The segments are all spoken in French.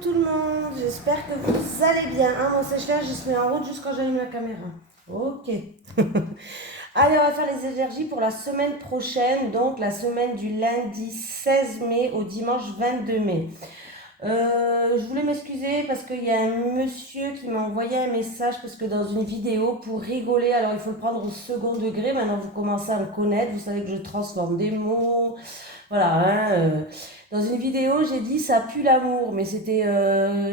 tout le monde, j'espère que vous allez bien. Ah, mon sèche-linge, il se met en route juste quand j'allume la caméra. Ok. Allez, on va faire les énergies pour la semaine prochaine, donc la semaine du lundi 16 mai au dimanche 22 mai. Je voulais m'excuser parce qu'il y a un monsieur qui m'a envoyé un message parce que dans une vidéo, pour rigoler, alors il faut le prendre au second degré, maintenant vous commencez à me connaître, vous savez que je transforme des mots, voilà, hein, dans une vidéo, j'ai dit ça pue l'amour, mais c'était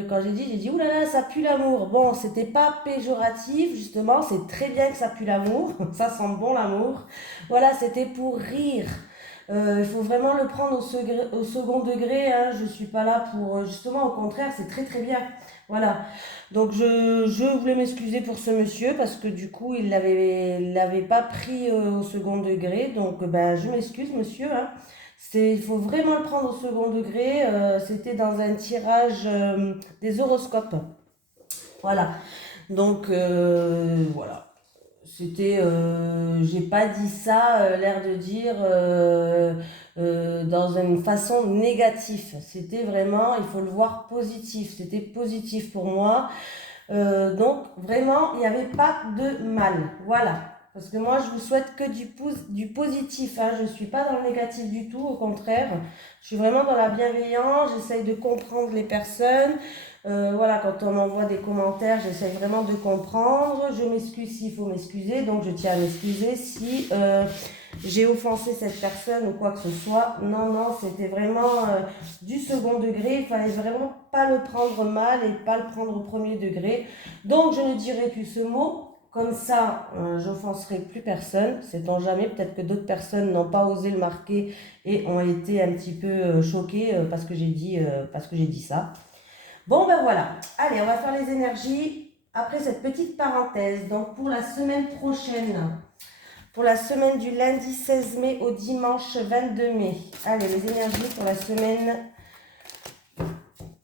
quand j'ai dit oulala, ça pue l'amour. Bon, c'était pas péjoratif, justement, c'est très bien que ça pue l'amour, ça sent bon l'amour. Voilà, c'était pour rire. Il faut vraiment le prendre au second degré, hein. Je suis pas là pour justement, au contraire, c'est très très bien. Voilà. Donc je voulais m'excuser pour ce monsieur parce que du coup il l'avait pas pris au second degré. Donc ben je m'excuse monsieur, hein. Il faut vraiment le prendre au second degré. C'était dans un tirage des horoscopes. Voilà. Donc voilà. C'était, j'ai pas dit ça, l'air de dire dans une façon négative. C'était vraiment, il faut le voir positif. C'était positif pour moi. Donc vraiment, il n'y avait pas de mal. Voilà. Parce que moi, je vous souhaite que du positif, hein. Je ne suis pas dans le négatif du tout, au contraire. Je suis vraiment dans la bienveillance, j'essaye de comprendre les personnes. Voilà, quand on m'envoie des commentaires, j'essaye vraiment de comprendre. Je m'excuse s'il faut m'excuser, donc je tiens à m'excuser si j'ai offensé cette personne ou quoi que ce soit. Non, non, c'était vraiment du second degré. Il fallait vraiment pas le prendre mal et pas le prendre au premier degré. Donc je ne dirai plus ce mot. Comme ça, j'offenserai plus personne. Sait-on jamais, peut-être que d'autres personnes n'ont pas osé le marquer et ont été un petit peu choquées parce que j'ai dit ça. Bon ben voilà. Allez, on va faire les énergies après cette petite parenthèse. Donc pour la semaine prochaine, pour la semaine du lundi 16 mai au dimanche 22 mai. Allez, les énergies pour la semaine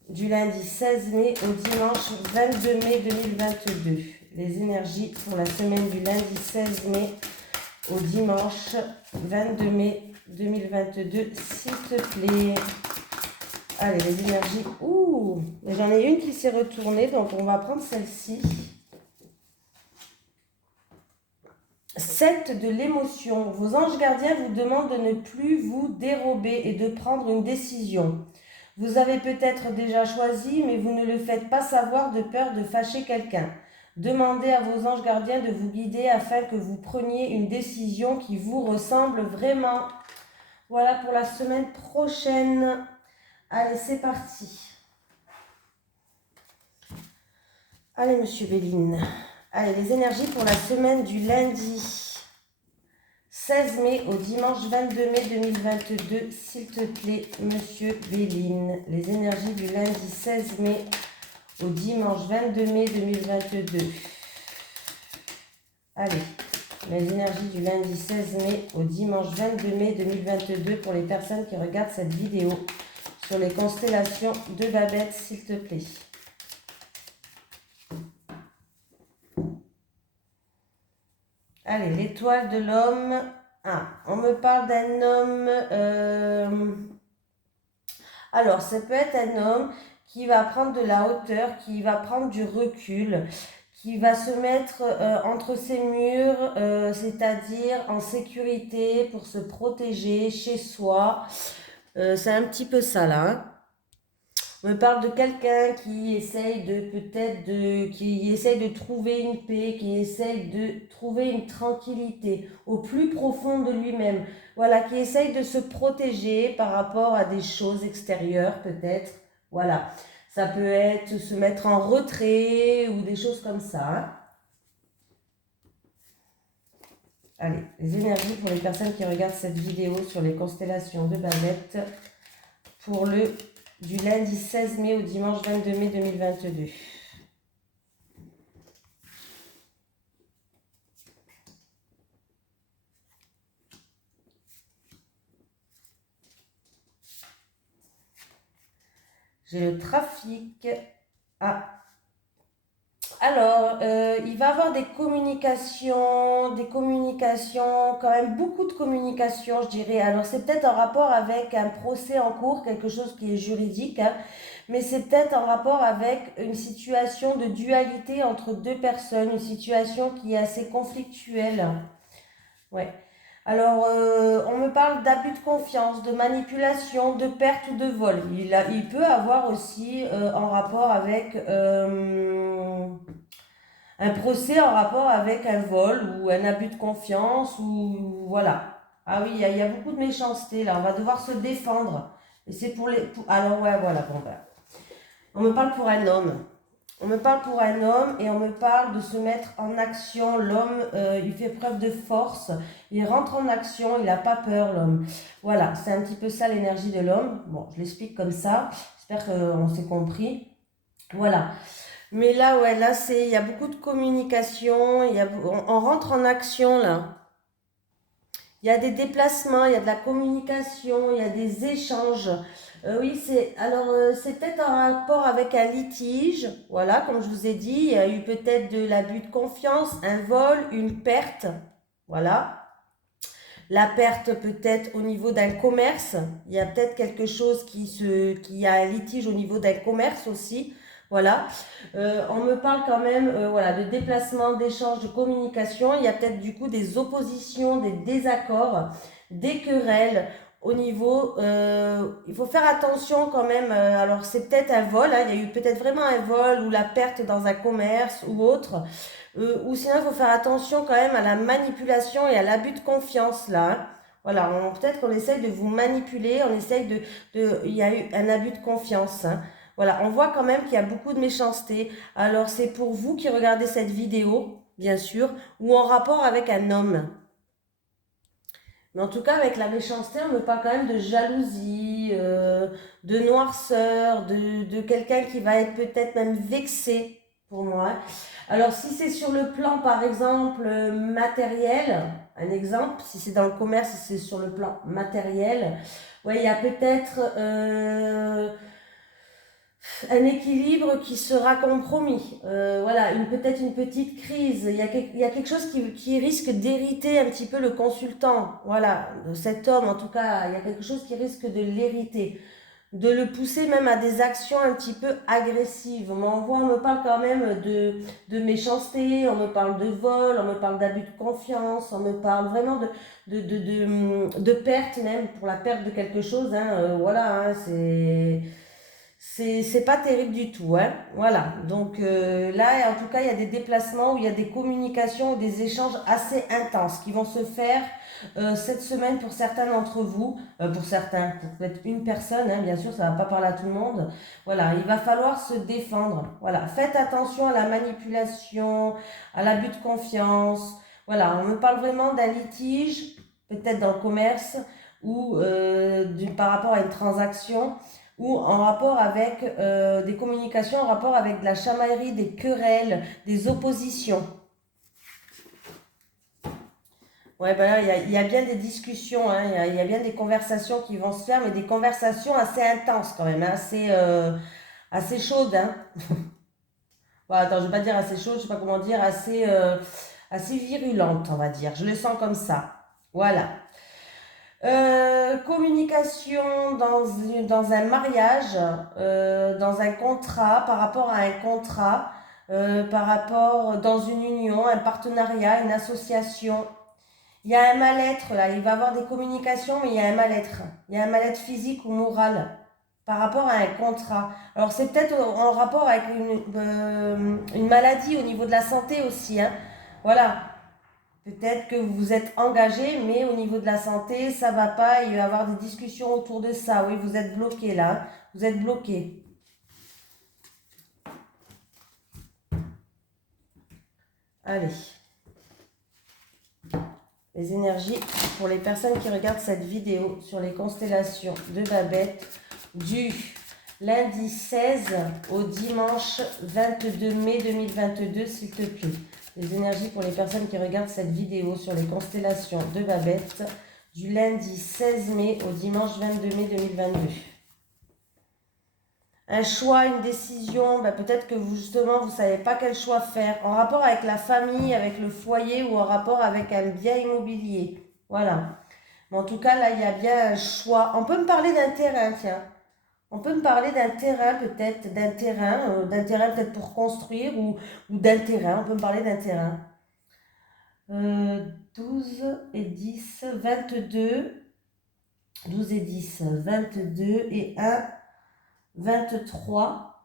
du lundi 16 mai au dimanche 22 mai 2022. Les énergies pour la semaine du lundi 16 mai au dimanche 22 mai 2022, s'il te plaît. Allez, les énergies. Ouh, j'en ai une qui s'est retournée, donc on va prendre celle-ci. 7 de l'émotion. Vos anges gardiens vous demandent de ne plus vous dérober et de prendre une décision. Vous avez peut-être déjà choisi, mais vous ne le faites pas savoir de peur de fâcher quelqu'un. Demandez à vos anges gardiens de vous guider afin que vous preniez une décision qui vous ressemble vraiment. Voilà pour la semaine prochaine. Allez, c'est parti. Allez, monsieur Béline. Allez, les énergies pour la semaine du lundi 16 mai au dimanche 22 mai 2022, s'il te plaît, monsieur Béline. Les énergies du lundi 16 mai au dimanche 22 mai 2022. Allez, les énergies du lundi 16 mai au dimanche 22 mai 2022 pour les personnes qui regardent cette vidéo sur les constellations de Babette, s'il te plaît. Allez, l'étoile de l'homme. Ah, on me parle d'un homme. Alors, ça peut être un homme qui va prendre de la hauteur, qui va prendre du recul, qui va se mettre entre ses murs, c'est-à-dire en sécurité pour se protéger chez soi. C'est un petit peu ça là, hein. On me parle de quelqu'un qui essaye qui essaye de trouver une paix, qui essaye de trouver une tranquillité au plus profond de lui-même. Voilà, qui essaye de se protéger par rapport à des choses extérieures peut-être. Voilà, ça peut être se mettre en retrait ou des choses comme ça, hein. Allez, les énergies pour les personnes qui regardent cette vidéo sur les constellations de Babette pour le du lundi 16 mai au dimanche 22 mai 2022. J'ai le trafic. Ah. Alors, il va y avoir des communications, quand même beaucoup de communications, je dirais. Alors, c'est peut-être en rapport avec un procès en cours, quelque chose qui est juridique, hein. mais c'est peut-être en rapport avec une situation de dualité entre deux personnes, une situation qui est assez conflictuelle. Ouais. Alors, on me parle d'abus de confiance, de manipulation, de perte ou de vol. Il peut avoir aussi en rapport avec un procès en rapport avec un vol ou un abus de confiance ou voilà. Ah oui, il y a beaucoup de méchanceté là. On va devoir se défendre. Et c'est pour les. Alors ouais, voilà. Bon ben, on me parle pour un homme. On me parle pour un homme et on me parle de se mettre en action. L'homme, il fait preuve de force, il rentre en action, il n'a pas peur, l'homme. Voilà, c'est un petit peu ça l'énergie de l'homme. Bon, je l'explique comme ça, j'espère qu'on s'est compris. Voilà. Mais là, ouais, là, il y a beaucoup de communication, on rentre en action là. Il y a des déplacements, il y a de la communication, il y a des échanges. Oui, c'est peut-être en rapport avec un litige. Voilà, comme je vous ai dit, il y a eu peut-être de l'abus de confiance, un vol, une perte. Voilà. La perte peut-être au niveau d'un commerce. Il y a peut-être quelque chose qui a un litige au niveau d'un commerce aussi. Voilà. On me parle quand même voilà, de déplacement, d'échange, de communication. Il y a peut-être du coup des oppositions, des désaccords, des querelles au niveau... il faut faire attention quand même. Alors c'est peut-être un vol, hein, il y a eu peut-être vraiment un vol ou la perte dans un commerce ou autre. Ou sinon il faut faire attention quand même à la manipulation et à l'abus de confiance là. Hein. Voilà, peut-être qu'on essaye de vous manipuler, il y a eu un abus de confiance. Hein. Voilà, on voit quand même qu'il y a beaucoup de méchanceté. Alors c'est pour vous qui regardez cette vidéo, bien sûr, ou en rapport avec un homme. Mais en tout cas, avec la méchanceté, on me parle quand même de jalousie, de noirceur, de quelqu'un qui va être peut-être même vexé pour moi. Alors si c'est sur le plan, par exemple, matériel, un exemple, si c'est dans le commerce, si c'est sur le plan matériel, ouais, il y a peut-être un équilibre qui sera compromis. Voilà, peut-être une petite crise. Il y a quelque chose qui risque d'hériter un petit peu le consultant. Voilà, cet homme, en tout cas, il y a quelque chose qui risque de l'hériter. De le pousser même à des actions un petit peu agressives. On me parle quand même de méchanceté, on me parle de vol, on me parle d'abus de confiance, on me parle vraiment de perte même, pour la perte de quelque chose. Hein, voilà, hein, c'est pas terrible du tout, hein. Voilà. Donc là, en tout cas, il y a des déplacements où il y a des communications ou des échanges assez intenses qui vont se faire cette semaine pour certains d'entre vous, pour certains, pour peut-être une personne, hein, bien sûr, ça va pas parler à tout le monde. Voilà, il va falloir se défendre. Voilà, faites attention à la manipulation, à l'abus de confiance. Voilà, on me parle vraiment d'un litige, peut-être dans le commerce ou par rapport à une transaction ou en rapport avec des communications, en rapport avec de la chamaillerie, des querelles, des oppositions. Ouais, ben là, il y a bien des discussions, hein, il y a bien des conversations qui vont se faire, mais des conversations assez intenses quand même, hein, assez chaudes. Hein. Bon, attends, je ne vais pas dire assez chaudes, je ne sais pas comment dire, assez virulentes, on va dire. Je le sens comme ça. Voilà. Communication dans un mariage, dans un contrat, par rapport à un contrat, par rapport dans une union, un partenariat, une association. Il y a un mal-être là, il va y avoir des communications, mais il y a un mal-être. Il y a un mal-être physique ou moral par rapport à un contrat. Alors c'est peut-être en rapport avec une maladie au niveau de la santé aussi. Hein. Voilà. Peut-être que vous êtes engagé, mais au niveau de la santé, ça va pas. Il va y avoir des discussions autour de ça. Oui, vous êtes bloqué là. Hein. Vous êtes bloqué. Allez. Les énergies pour les personnes qui regardent cette vidéo sur les constellations de Babette du lundi 16 au dimanche 22 mai 2022, s'il te plaît. Les énergies pour les personnes qui regardent cette vidéo sur les constellations de Babette du lundi 16 mai au dimanche 22 mai 2022. Un choix, une décision, peut-être que vous justement vous ne savez pas quel choix faire, en rapport avec la famille, avec le foyer ou en rapport avec un bien immobilier. Voilà. Mais en tout cas, là, il y a bien un choix. On peut me parler d'un terrain, tiens. On peut me parler d'un terrain peut-être, d'un terrain peut-être pour construire ou d'un terrain. On peut me parler d'un terrain. 12 et 10, 22. 12 et 10, 22 et 1, 23.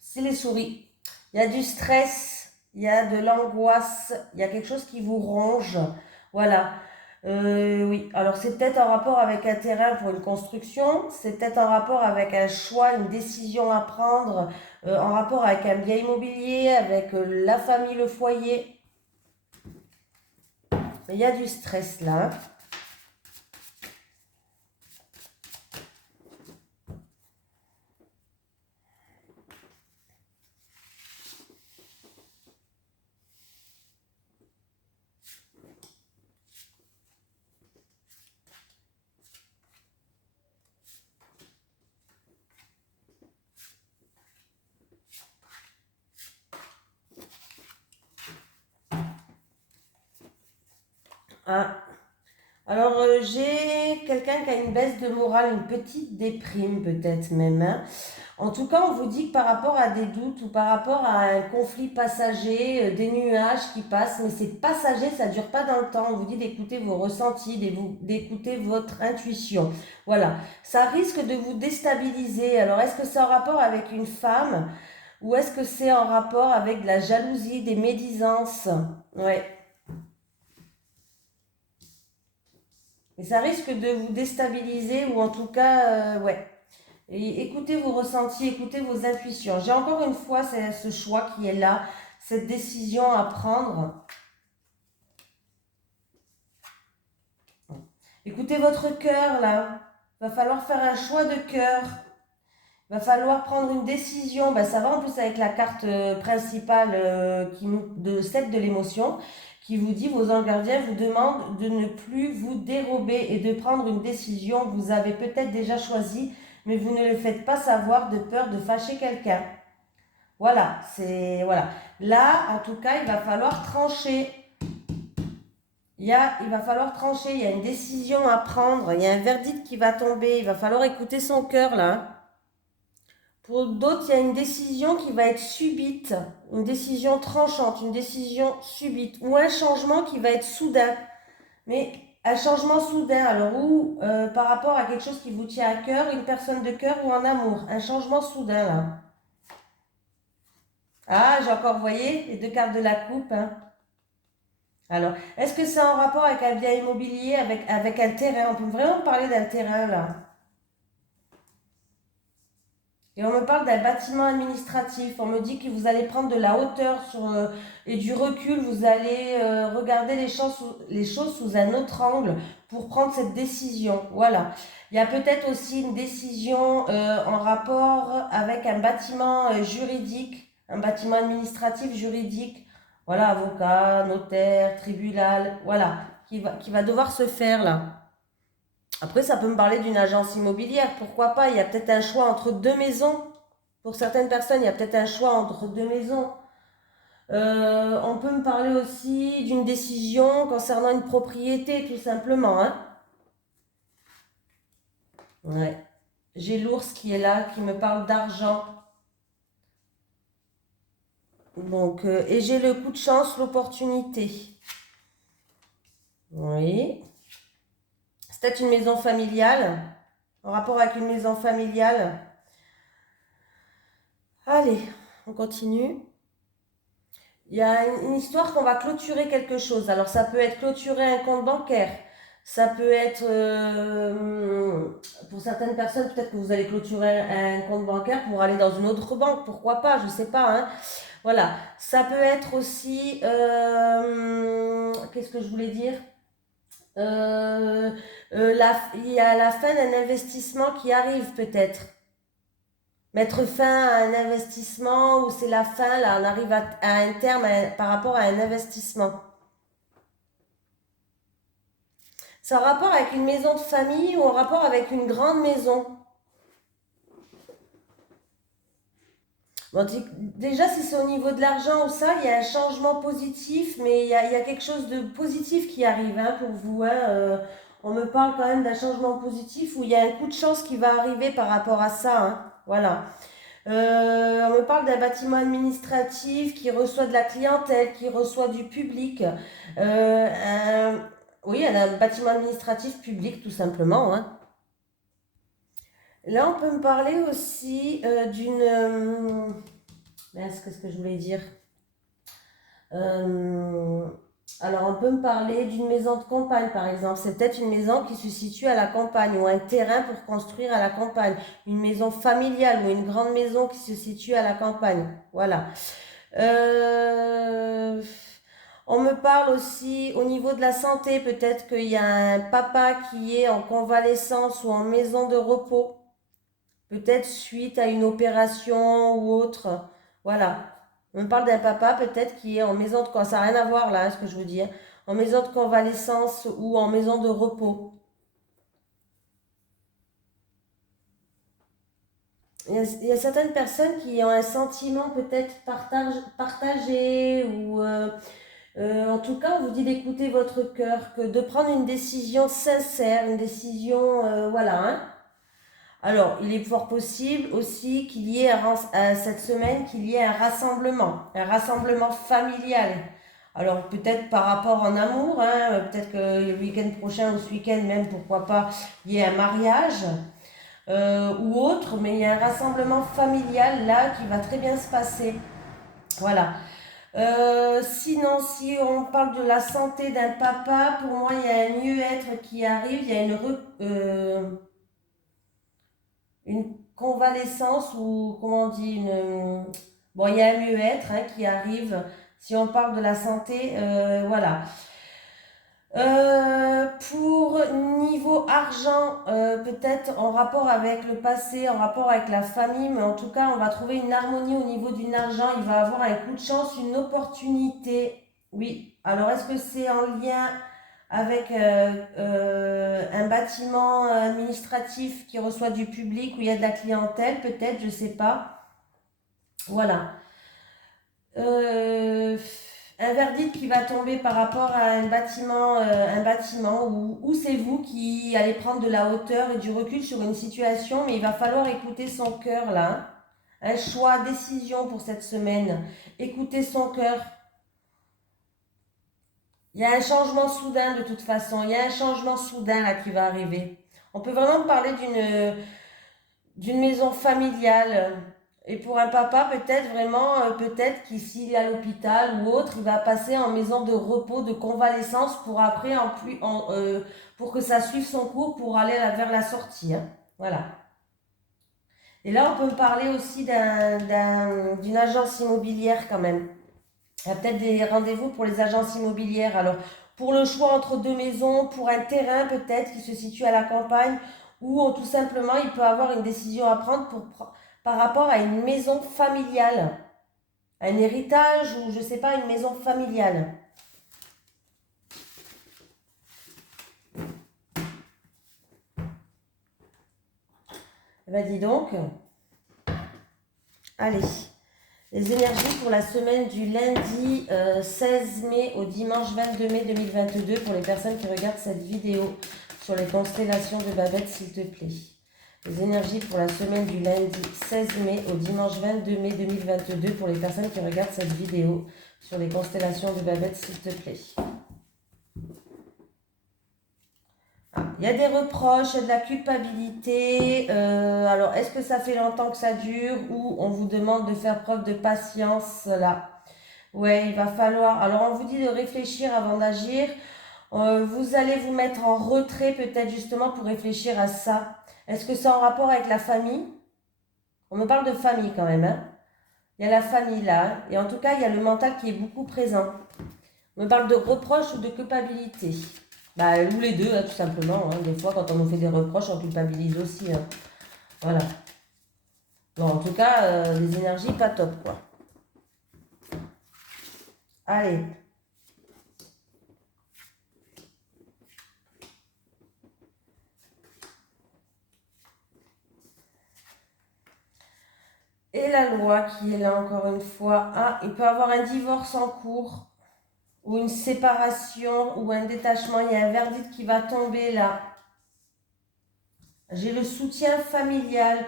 C'est les souris. Il y a du stress, il y a de l'angoisse, il y a quelque chose qui vous ronge. Voilà. Oui, alors c'est peut-être en rapport avec un terrain pour une construction, c'est peut-être en rapport avec un choix, une décision à prendre, en rapport avec un bien immobilier, avec la famille, le foyer. Mais il y a du stress là. Ah. Alors, j'ai quelqu'un qui a une baisse de morale, une petite déprime peut-être même, hein. En tout cas, on vous dit que par rapport à des doutes ou par rapport à un conflit passager, des nuages qui passent, mais c'est passager, ça ne dure pas dans le temps. On vous dit d'écouter vos ressentis, d'écouter votre intuition. Voilà. Ça risque de vous déstabiliser. Alors, est-ce que c'est en rapport avec une femme ou est-ce que c'est en rapport avec de la jalousie, des médisances? Ouais. Et ça risque de vous déstabiliser ou en tout cas, ouais. Et écoutez vos ressentis, écoutez vos intuitions. J'ai encore une fois ce choix qui est là, cette décision à prendre. Écoutez votre cœur là. Il va falloir faire un choix de cœur. Il va falloir prendre une décision. Ben, ça va en plus avec la carte principale de 7 de l'émotion qui vous dit, vos anges gardiens vous demandent de ne plus vous dérober et de prendre une décision. Vous avez peut-être déjà choisi, mais vous ne le faites pas savoir de peur de fâcher quelqu'un. Voilà, c'est voilà. Là, en tout cas, il va falloir trancher. Il va falloir trancher. Il y a une décision à prendre. Il y a un verdict qui va tomber. Il va falloir écouter son cœur là. Pour d'autres, il y a une décision qui va être subite, une décision tranchante, une décision subite, ou un changement qui va être soudain. Mais un changement soudain, alors ou par rapport à quelque chose qui vous tient à cœur, une personne de cœur ou en amour, un changement soudain là. Ah, j'ai encore, vous voyez, les deux cartes de la coupe, hein. Alors, est-ce que c'est en rapport avec un bien immobilier, avec un terrain? On peut vraiment parler d'un terrain là. Et on me parle d'un bâtiment administratif. On me dit que vous allez prendre de la hauteur et du recul. Vous allez regarder les choses sous un autre angle pour prendre cette décision. Voilà. Il y a peut-être aussi une décision en rapport avec un bâtiment juridique, un bâtiment administratif juridique. Voilà, avocat, notaire, tribunal. Voilà, qui va devoir se faire là. Après, ça peut me parler d'une agence immobilière, pourquoi pas? Il y a peut-être un choix entre deux maisons. Pour certaines personnes, il y a peut-être un choix entre deux maisons. On peut me parler aussi d'une décision concernant une propriété, tout simplement, hein. Ouais. J'ai l'ours qui est là, qui me parle d'argent. Donc, et j'ai le coup de chance, l'opportunité. Oui. C'est peut-être une maison familiale, en rapport avec une maison familiale. Allez, on continue. Il y a une histoire qu'on va clôturer quelque chose. Alors ça peut être clôturer un compte bancaire. Ça peut être, pour certaines personnes, peut-être que vous allez clôturer un compte bancaire pour aller dans une autre banque. Pourquoi pas? Je ne sais pas, hein. Voilà. Ça peut être aussi, qu'est-ce que je voulais dire? Il y a la fin d'un investissement qui arrive peut-être. Mettre fin à un investissement ou c'est la fin, là, on arrive à un terme par rapport à un investissement. C'est en rapport avec une maison de famille ou en rapport avec une grande maison. Bon, déjà, si c'est au niveau de l'argent ou ça, il y a un changement positif, mais il y a quelque chose de positif qui arrive hein, pour vous. Hein, on me parle quand même d'un changement positif où il y a un coup de chance qui va arriver par rapport à ça, hein. Voilà. On me parle d'un bâtiment administratif qui reçoit de la clientèle, qui reçoit du public. Oui, un bâtiment administratif public, tout simplement, hein. Là, on peut me parler aussi d'une... qu'est-ce que je voulais dire? Alors, on peut me parler d'une maison de campagne, par exemple. C'est peut-être une maison qui se situe à la campagne ou un terrain pour construire à la campagne. Une maison familiale ou une grande maison qui se situe à la campagne. Voilà. On me parle aussi au niveau de la santé. Peut-être qu'il y a un papa qui est en convalescence ou en maison de repos. Peut-être suite à une opération ou autre. Voilà. On me parle d'un papa peut-être qui est en maison de... Ça n'a rien à voir là, ce que je veux dire. En maison de convalescence ou en maison de repos. Il y a certaines personnes qui ont un sentiment peut-être partagé ou... en tout cas, on vous dit d'écouter votre cœur, que de prendre une décision sincère, une décision... voilà, hein. Alors, il est fort possible aussi qu'il y ait cette semaine qu'il y ait un rassemblement familial. Alors peut-être par rapport en amour, hein, peut-être que le week-end prochain ou ce week-end même, pourquoi pas, il y ait un mariage ou autre, mais il y a un rassemblement familial là qui va très bien se passer. Voilà. Sinon, si on parle de la santé d'un papa, pour moi, il y a un mieux-être qui arrive, il y a une convalescence ou comment on dit bon, il y a un mieux-être hein, qui arrive si on parle de la santé, voilà. Pour niveau argent, peut-être en rapport avec le passé, en rapport avec la famille, mais en tout cas on va trouver une harmonie au niveau du argent, il va avoir un coup de chance, une opportunité. Oui, alors est-ce que c'est en lien avec un bâtiment administratif qui reçoit du public où il y a de la clientèle, peut-être, je sais pas. Voilà. Euh, un verdict qui va tomber par rapport à un bâtiment où c'est vous qui allez prendre de la hauteur et du recul sur une situation, mais il va falloir écouter son cœur là, hein. Un choix, décision pour cette semaine. Écoutez son cœur. Il y a un changement soudain de toute façon. Il y a un changement soudain là qui va arriver. On peut vraiment parler d'une maison familiale. Et pour un papa, peut-être vraiment, peut-être qu'ici il est à l'hôpital ou autre, il va passer en maison de repos, de convalescence pour après, pour que ça suive son cours pour aller vers la sortie, hein. Voilà. Et là, on peut me parler aussi d'une agence immobilière quand même. Il y a peut-être des rendez-vous pour les agences immobilières. Alors, pour le choix entre deux maisons, pour un terrain peut-être qui se situe à la campagne, ou tout simplement, il peut avoir une décision à prendre par rapport à une maison familiale, un héritage ou je ne sais pas, une maison familiale. Eh ben dis donc. Allez. Les énergies pour la semaine du lundi 16 mai au dimanche 22 mai 2022 pour les personnes qui regardent cette vidéo sur les constellations de Babette, s'il te plaît. Les énergies pour la semaine du lundi 16 mai au dimanche 22 mai 2022 pour les personnes qui regardent cette vidéo sur les constellations de Babette, s'il te plaît. Il y a des reproches, il y a de la culpabilité. Alors, est-ce que ça fait longtemps que ça dure ou on vous demande de faire preuve de patience là? Ouais, il va falloir. Alors, on vous dit de réfléchir avant d'agir. Vous allez vous mettre en retrait peut-être justement pour réfléchir à ça. Est-ce que c'est en rapport avec la famille? On me parle de famille quand même, hein? Il y a la famille là. Et en tout cas, il y a le mental qui est beaucoup présent. On me parle de reproches ou de culpabilité. Bah, ou les deux, hein, tout simplement, hein. Des fois, quand on nous fait des reproches, on culpabilise aussi, hein. Voilà. Bon, en tout cas, les énergies, pas top, quoi. Allez. Et la loi qui est là encore une fois. Ah, il peut avoir un divorce en cours. ou une séparation ou un détachement. Il y a un verdict qui va tomber là. J'ai le soutien familial.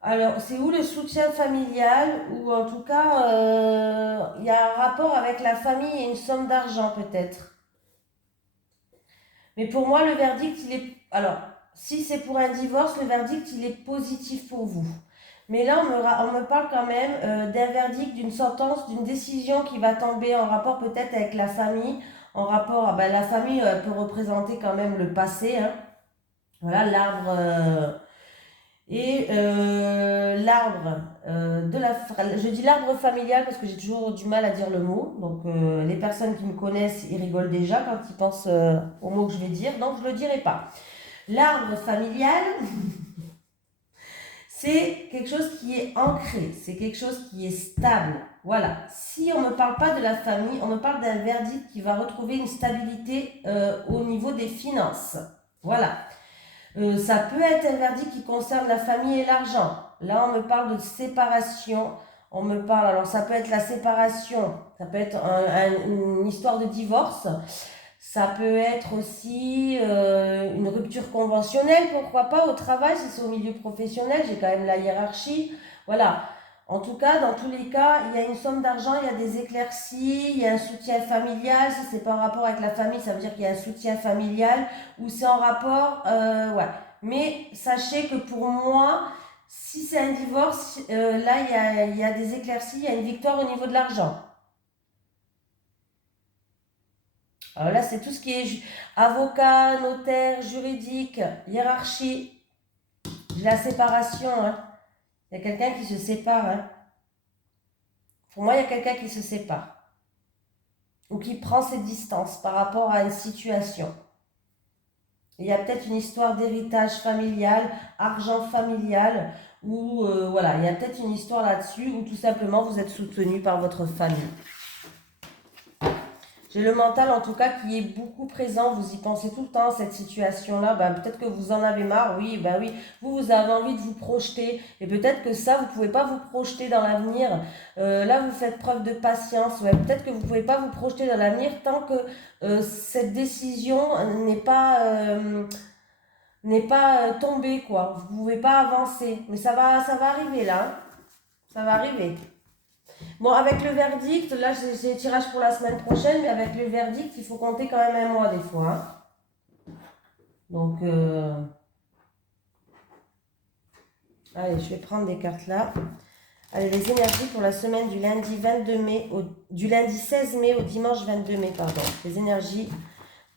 Alors, c'est où le soutien familial? Ou en tout cas, il y a un rapport avec la famille et une somme d'argent peut-être. Mais pour moi, le verdict, il est... Alors, si c'est pour un divorce, le verdict, il est positif pour vous. Mais là, on me parle quand même d'un verdict, d'une sentence, d'une décision qui va tomber en rapport peut-être avec la famille. En rapport, ben, la famille peut représenter quand même le passé, hein. Voilà, l'arbre l'arbre je dis l'arbre familial parce que j'ai toujours du mal à dire le mot. Donc les personnes qui me connaissent, ils rigolent déjà quand ils pensent au mot que je vais dire. Donc je ne le dirai pas. L'arbre familial, c'est quelque chose qui est ancré, c'est quelque chose qui est stable. Voilà. Si on ne me parle pas de la famille, on me parle d'un verdict qui va retrouver une stabilité au niveau des finances. Voilà. Ça peut être un verdict qui concerne la famille et l'argent. Là, on me parle de séparation. On me parle, alors ça peut être la séparation, ça peut être une histoire de divorce. Ça peut être aussi une rupture conventionnelle, pourquoi pas, au travail, si c'est au milieu professionnel, j'ai quand même la hiérarchie. Voilà. En tout cas, dans tous les cas, il y a une somme d'argent, il y a des éclaircies, il y a un soutien familial. Si c'est pas en rapport avec la famille, ça veut dire qu'il y a un soutien familial ou c'est en rapport, ouais. Mais sachez que pour moi, si c'est un divorce, là, il y a des éclaircies, il y a une victoire au niveau de l'argent. Alors là, c'est tout ce qui est avocat, notaire, juridique, hiérarchie. J'ai la séparation, hein. Il y a quelqu'un qui se sépare, hein. Pour moi, il y a quelqu'un qui se sépare. Ou qui prend ses distances par rapport à une situation. Il y a peut-être une histoire d'héritage familial, argent familial, ou voilà, il y a peut-être une histoire là-dessus, où tout simplement vous êtes soutenu par votre famille. J'ai le mental en tout cas qui est beaucoup présent, vous y pensez tout le temps, cette situation-là, ben, peut-être que vous en avez marre, oui, ben oui, vous avez envie de vous projeter, et peut-être que ça, vous ne pouvez pas vous projeter dans l'avenir. Là, vous faites preuve de patience, ouais, peut-être que vous ne pouvez pas vous projeter dans l'avenir tant que cette décision n'est pas tombée, quoi. Vous ne pouvez pas avancer, mais ça va arriver là, hein. Ça va arriver. Bon, avec le verdict, là j'ai le tirage pour la semaine prochaine, mais avec le verdict, il faut compter quand même un mois des fois, hein. Donc, allez, je vais prendre des cartes là. Allez, les énergies pour la semaine du lundi 22 mai du lundi 16 mai au dimanche 22 mai, pardon. Les énergies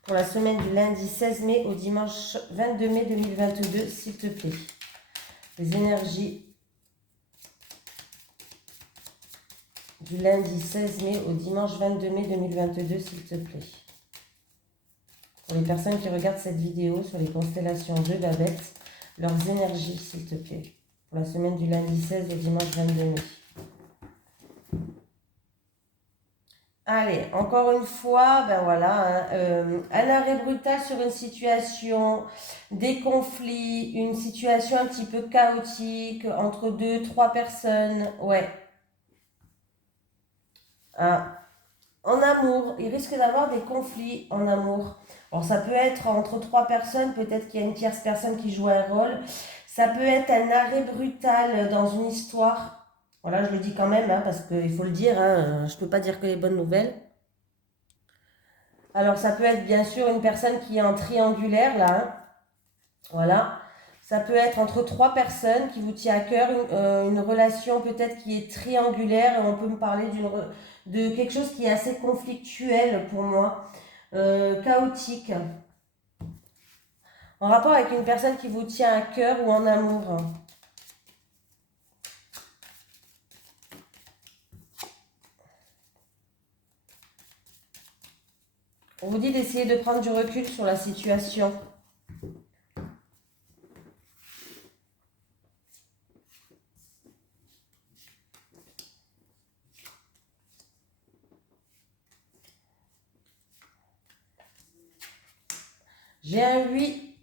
pour la semaine du lundi 16 mai au dimanche 22 mai 2022, s'il te plaît. Les énergies du lundi 16 mai au dimanche 22 mai 2022, s'il te plaît. Pour les personnes qui regardent cette vidéo sur les constellations de Babette, leurs énergies, s'il te plaît. Pour la semaine du lundi 16 au dimanche 22 mai. Allez, encore une fois, ben voilà, hein, un arrêt brutal sur une situation, des conflits, une situation un petit peu chaotique entre deux, trois personnes, ouais. Ah. En amour, il risque d'avoir des conflits en amour. Alors ça peut être entre trois personnes, peut-être qu'il y a une tierce personne qui joue un rôle. Ça peut être un arrêt brutal dans une histoire. Voilà, je le dis quand même, hein, parce qu'il faut le dire, hein, je ne peux pas dire que les bonnes nouvelles. Alors ça peut être bien sûr une personne qui est en triangulaire, là, hein. Voilà. Ça peut être entre trois personnes qui vous tient à cœur, une relation peut-être qui est triangulaire, et on peut me parler de quelque chose qui est assez conflictuel pour moi, chaotique, en rapport avec une personne qui vous tient à cœur ou en amour. On vous dit d'essayer de prendre du recul sur la situation. J'ai un 8.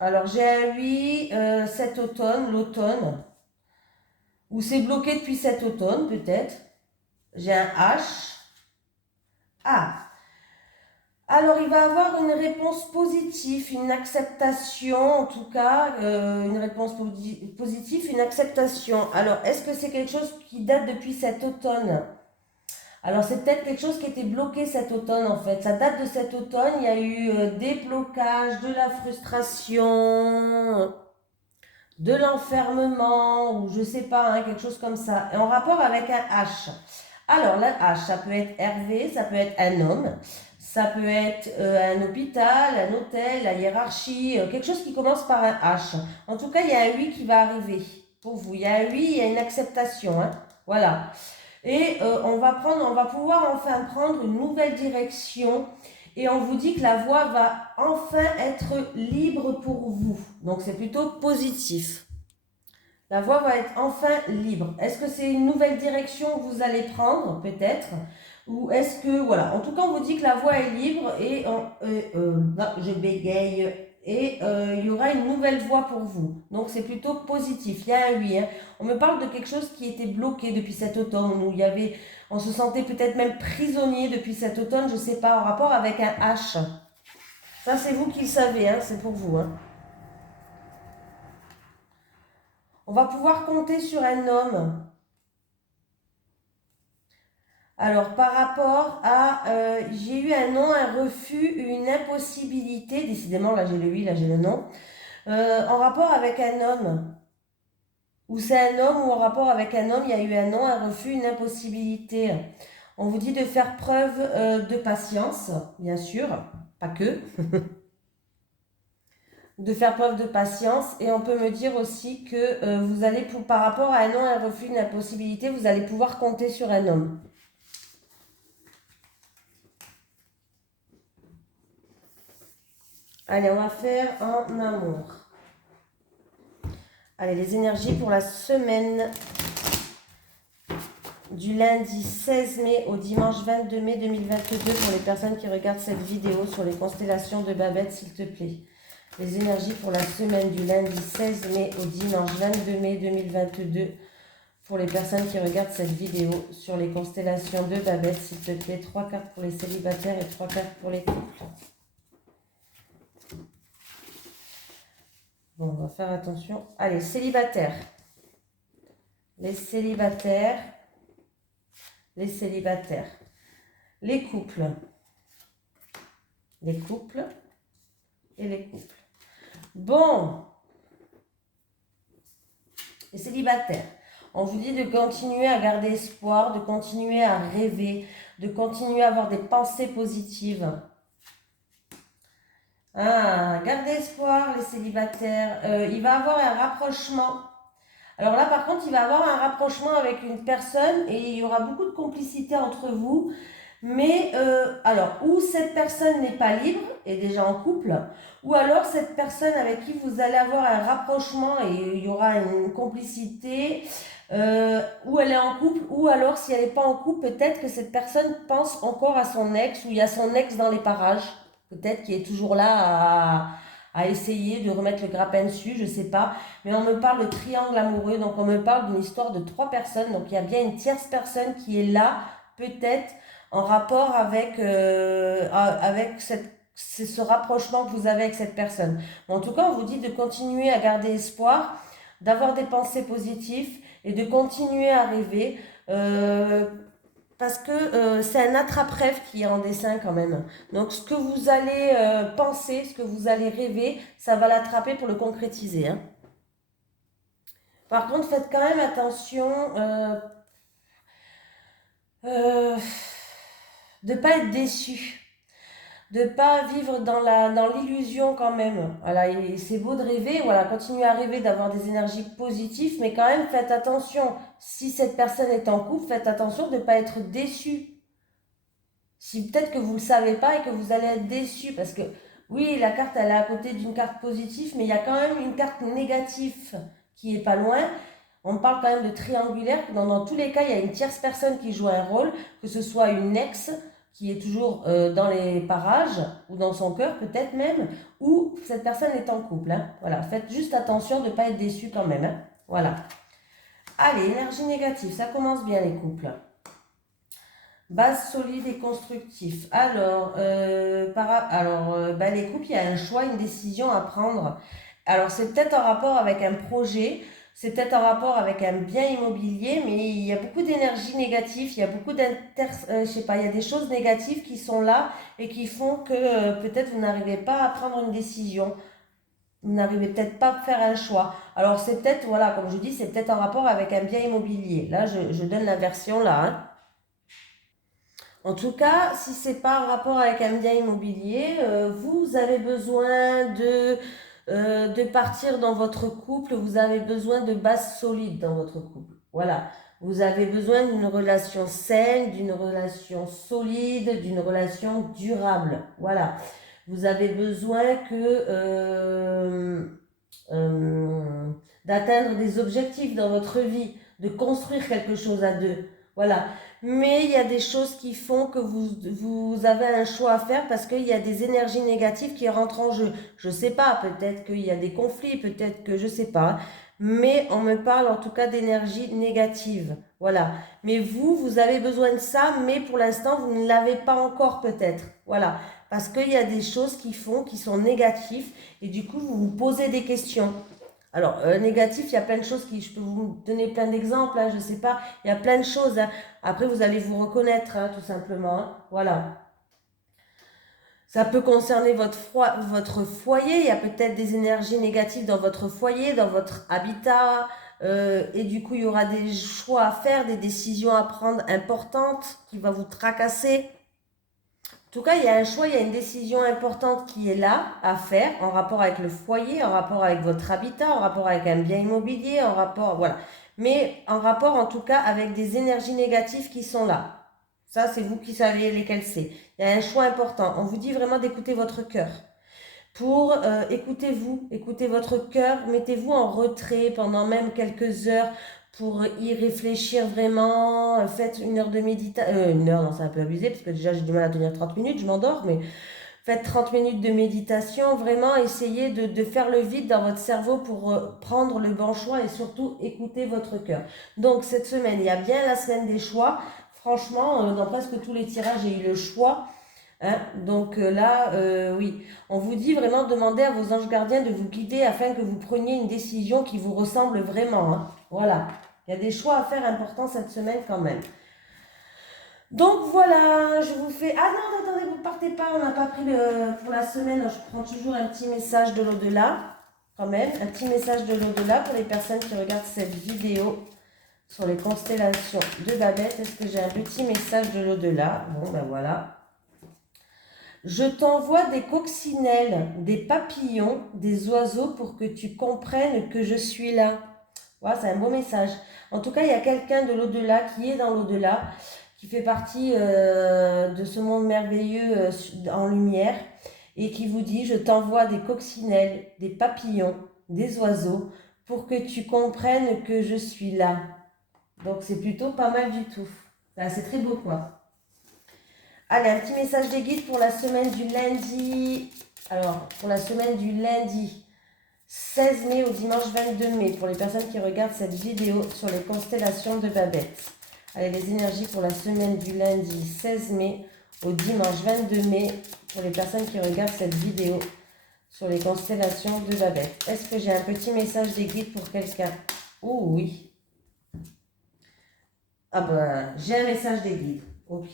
Alors j'ai un 8 cet automne, l'automne. Ou c'est bloqué depuis cet automne peut-être. J'ai un H. Ah, Alors, il va avoir une réponse positive, une acceptation, en tout cas, une réponse positive, une acceptation. Alors, est-ce que c'est quelque chose qui date depuis cet automne? Alors, c'est peut-être quelque chose qui était bloqué cet automne, en fait. Ça date de cet automne, il y a eu des blocages, de la frustration, de l'enfermement, ou je sais pas, hein, quelque chose comme ça. Et en rapport avec un H. Alors, la H, ça peut être Hervé, ça peut être un homme, ça peut être un hôpital, un hôtel, la hiérarchie, quelque chose qui commence par un H. En tout cas, il y a un oui qui va arriver pour vous. Il y a un oui, il y a une acceptation. Hein. Voilà. Et on va pouvoir enfin prendre une nouvelle direction. Et on vous dit que la voie va enfin être libre pour vous. Donc, c'est plutôt positif. La voie va être enfin libre. Est-ce que c'est une nouvelle direction que vous allez prendre, peut-être? Ou est-ce que, voilà, en tout cas, on vous dit que la voie est libre et, non, je bégaye, et il y aura une nouvelle voie pour vous. Donc, c'est plutôt positif. Il y a un oui. Hein. On me parle de quelque chose qui était bloqué depuis cet automne, où il y avait, on se sentait peut-être même prisonnier depuis cet automne, je ne sais pas, en rapport avec un H. Ça, c'est vous qui le savez, hein, c'est pour vous. Hein. On va pouvoir compter sur un homme. Alors, par rapport à, j'ai eu un non, un refus, une impossibilité, décidément, là j'ai le oui, là j'ai le non, en rapport avec un homme, ou c'est un homme, ou en rapport avec un homme, il y a eu un non, un refus, une impossibilité. On vous dit de faire preuve de patience, bien sûr, pas que, de faire preuve de patience, et on peut me dire aussi que vous allez, par rapport à un non, un refus, une impossibilité, vous allez pouvoir compter sur un homme. Allez, on va faire en amour. Allez, les énergies pour la semaine du lundi 16 mai au dimanche 22 mai 2022 pour les personnes qui regardent cette vidéo sur les constellations de Babette, s'il te plaît. Les énergies pour la semaine du lundi 16 mai au dimanche 22 mai 2022 pour les personnes qui regardent cette vidéo sur les constellations de Babette, s'il te plaît. 3 cartes pour les célibataires et 3 cartes pour les couples. Bon, on va faire attention. Allez, célibataires. Les célibataires. Les célibataires. Les couples. Les couples. Et les couples. Bon. Les célibataires. On vous dit de continuer à garder espoir, de continuer à rêver, de continuer à avoir des pensées positives. Ah, gardez espoir, les célibataires. Il va avoir un rapprochement. Alors là, par contre, il va avoir un rapprochement avec une personne et il y aura beaucoup de complicité entre vous. Mais, alors, ou cette personne n'est pas libre, est déjà en couple, ou alors cette personne avec qui vous allez avoir un rapprochement et il y aura une complicité, ou elle est en couple, ou alors si elle n'est pas en couple, peut-être que cette personne pense encore à son ex, ou il y a son ex dans les parages. Peut-être qu'il est toujours là à essayer de remettre le grappin dessus, je ne sais pas. Mais on me parle de triangle amoureux, donc on me parle d'une histoire de 3 personnes. Donc il y a bien une tierce personne qui est là, peut-être en rapport avec, ce rapprochement que vous avez avec cette personne. Mais en tout cas, on vous dit de continuer à garder espoir, d'avoir des pensées positives et de continuer à rêver. Parce que c'est un attrape-rêve qui est en dessin quand même. Donc ce que vous allez penser, ce que vous allez rêver, ça va l'attraper pour le concrétiser. Hein. Par contre, faites quand même attention de ne pas être déçu. De ne pas vivre dans l'illusion quand même. Voilà, c'est beau de rêver, voilà, continuez à rêver d'avoir des énergies positives, mais quand même faites attention. Si cette personne est en couple, faites attention de ne pas être déçu. Si peut-être que vous ne le savez pas et que vous allez être déçu, parce que oui, la carte elle est à côté d'une carte positive, mais il y a quand même une carte négative qui est pas loin. On parle quand même de triangulaire, dans tous les cas, il y a une tierce personne qui joue un rôle, que ce soit une ex qui est toujours dans les parages, ou dans son cœur peut-être même, ou cette personne est en couple. Hein. Voilà, faites juste attention de ne pas être déçu quand même. Hein. Voilà. Allez, énergie négative, ça commence bien les couples. Base solide et constructif. Alors, les couples, il y a un choix, une décision à prendre. Alors, c'est peut-être en rapport avec un projet, c'est peut-être en rapport avec un bien immobilier, mais il y a beaucoup d'énergie négative, il y a beaucoup je sais pas, il y a des choses négatives qui sont là et qui font que peut-être vous n'arrivez pas à prendre une décision. Vous n'arrivez peut-être pas à faire un choix. Alors, c'est peut-être, voilà, comme je dis, c'est peut-être en rapport avec un bien immobilier. Là, je donne la version là, hein. En tout cas, si c'est pas en rapport avec un bien immobilier, vous avez besoin de partir dans votre couple, vous avez besoin de bases solides dans votre couple. Voilà. Vous avez besoin d'une relation saine, d'une relation solide, d'une relation durable. Voilà. Vous avez besoin euh, d'atteindre des objectifs dans votre vie, de construire quelque chose à deux. Voilà. Mais il y a des choses qui font que vous avez un choix à faire parce qu'il y a des énergies négatives qui rentrent en jeu. Je sais pas, peut-être qu'il y a des conflits, peut-être que je sais pas. Mais on me parle en tout cas d'énergie négative. Voilà. Mais vous avez besoin de ça, mais pour l'instant, vous ne l'avez pas encore peut-être. Voilà. Parce qu'il y a des choses qui sont négatives et du coup, vous vous posez des questions. Alors, négatif, il y a plein de choses je peux vous donner plein d'exemples, hein, je ne sais pas, il y a plein de choses, hein. Après, vous allez vous reconnaître, hein, tout simplement, hein. Voilà. Ça peut concerner votre foyer, il y a peut-être des énergies négatives dans votre foyer, dans votre habitat, et du coup, il y aura des choix à faire, des décisions à prendre importantes qui vont vous tracasser. En tout cas, il y a un choix, il y a une décision importante qui est là à faire en rapport avec le foyer, en rapport avec votre habitat, en rapport avec un bien immobilier, en rapport, voilà. Mais en rapport en tout cas avec des énergies négatives qui sont là. Ça, c'est vous qui savez lesquelles c'est. Il y a un choix important. On vous dit vraiment d'écouter votre cœur. Pour écoutez-vous, écoutez votre cœur, mettez-vous en retrait pendant même quelques heures pour y réfléchir vraiment. Faites une heure de méditation. Une heure, non, c'est un peu abusé parce que déjà j'ai du mal à tenir 30 minutes, je m'endors, mais faites 30 minutes de méditation. Vraiment, essayez de faire le vide dans votre cerveau pour prendre le bon choix et surtout écouter votre cœur. Donc cette semaine, il y a bien la semaine des choix. Franchement, dans presque tous les tirages, j'ai eu le choix. Hein, donc là, oui, on vous dit vraiment demander à vos anges gardiens de vous guider afin que vous preniez une décision qui vous ressemble vraiment, hein. Voilà, il y a des choix à faire importants cette semaine quand même. Donc voilà, je vous fais... Ah non, attendez, vous ne partez pas, on n'a pas pris pour la semaine, je prends toujours un petit message de l'au-delà, quand même, un petit message de l'au-delà pour les personnes qui regardent cette vidéo sur les constellations de Babette. Est-ce que j'ai un petit message de l'au-delà? Bon, ben voilà. Je t'envoie des coccinelles, des papillons, des oiseaux pour que tu comprennes que je suis là. Voilà, c'est un beau message. En tout cas, il y a quelqu'un de l'au-delà qui est dans l'au-delà, qui fait partie de ce monde merveilleux en lumière et qui vous dit, je t'envoie des coccinelles, des papillons, des oiseaux pour que tu comprennes que je suis là. Donc, c'est plutôt pas mal du tout. C'est très beau, quoi. Allez, un petit message des guides pour la semaine du lundi. Alors, pour la semaine du lundi 16 mai au dimanche 22 mai, pour les personnes qui regardent cette vidéo sur les constellations de Babette. Allez, les énergies pour la semaine du lundi 16 mai au dimanche 22 mai, pour les personnes qui regardent cette vidéo sur les constellations de Babette. Est-ce que j'ai un petit message des guides pour quelqu'un? Oh oui. Ah ben, j'ai un message des guides. Ok.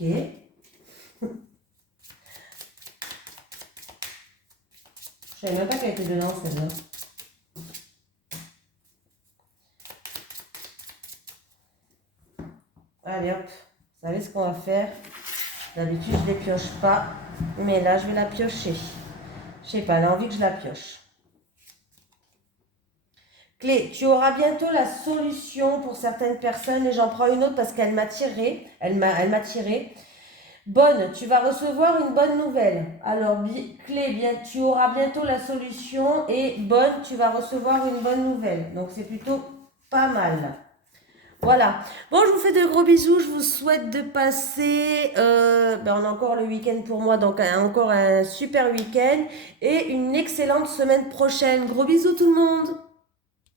Je savais même pas qu'elle était dedans, celle-là. Allez hop, vous savez ce qu'on va faire? D'habitude, je ne les pioche pas, mais là, je vais la piocher. Je sais pas, elle a envie que je la pioche. Clé, tu auras bientôt la solution pour certaines personnes, et j'en prends une autre parce qu'elle m'a tiré. Elle m'a tiré. Bonne, tu vas recevoir une bonne nouvelle. Alors, Clé, bien, tu auras bientôt la solution et bonne, tu vas recevoir une bonne nouvelle. Donc, c'est plutôt pas mal. Voilà. Bon, je vous fais de gros bisous. Je vous souhaite de passer... on a encore le week-end pour moi, donc encore un super week-end et une excellente semaine prochaine. Gros bisous tout le monde.